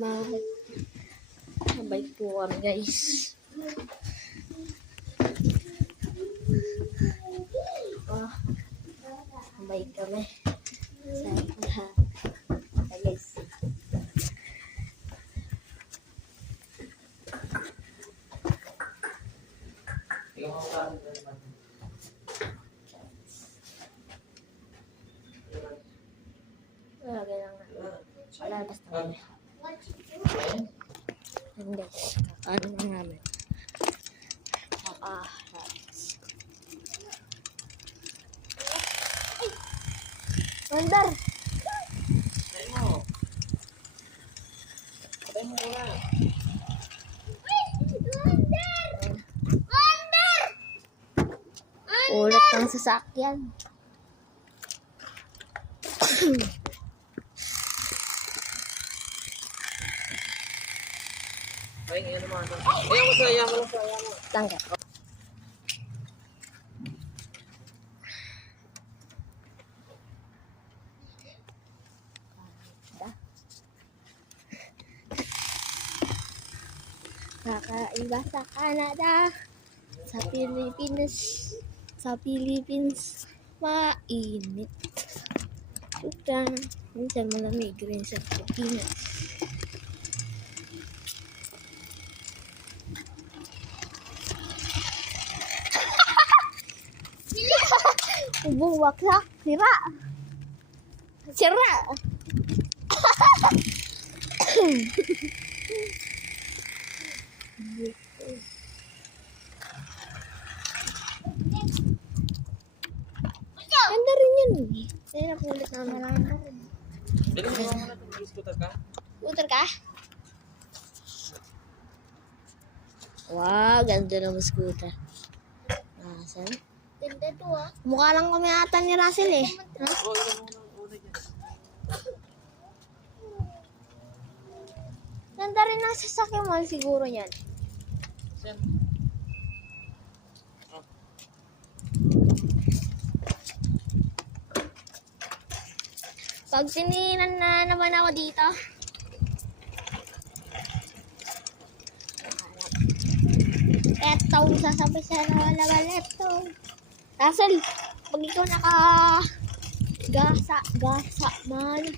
Mabait po kami, guys. Mabait kami. Sa lahat. Guys. Wala, basta kami. Hindi. Ano na namin? Mandar! Patay mo. Patay mo muna. Ulat ng sasakyan. Ay, ngayon naman. Ayaw mo sa ayaw mo. Tanggap. Kakaiba sa Canada, sa Philippines, mainit. Minsan malamig rin sa Pilipinas. Ubong waksak, sira. Ganda rin yun eh. Kaya napulit na marami na rin. Dali mo muna itong scooter ka. Scooter ka? Wow, ganda naman scooter. Nasaan? Ganda to ah. Mukha lang kami ata ni Russell eh. Ha? Oo, ilan mo una dyan. Ganda rin ang sasakyan mo siguro yan. Saan? Pag tininan na naman ako dito. Eto, sasabi sa naman eto. Russell, pag ikaw gasa man.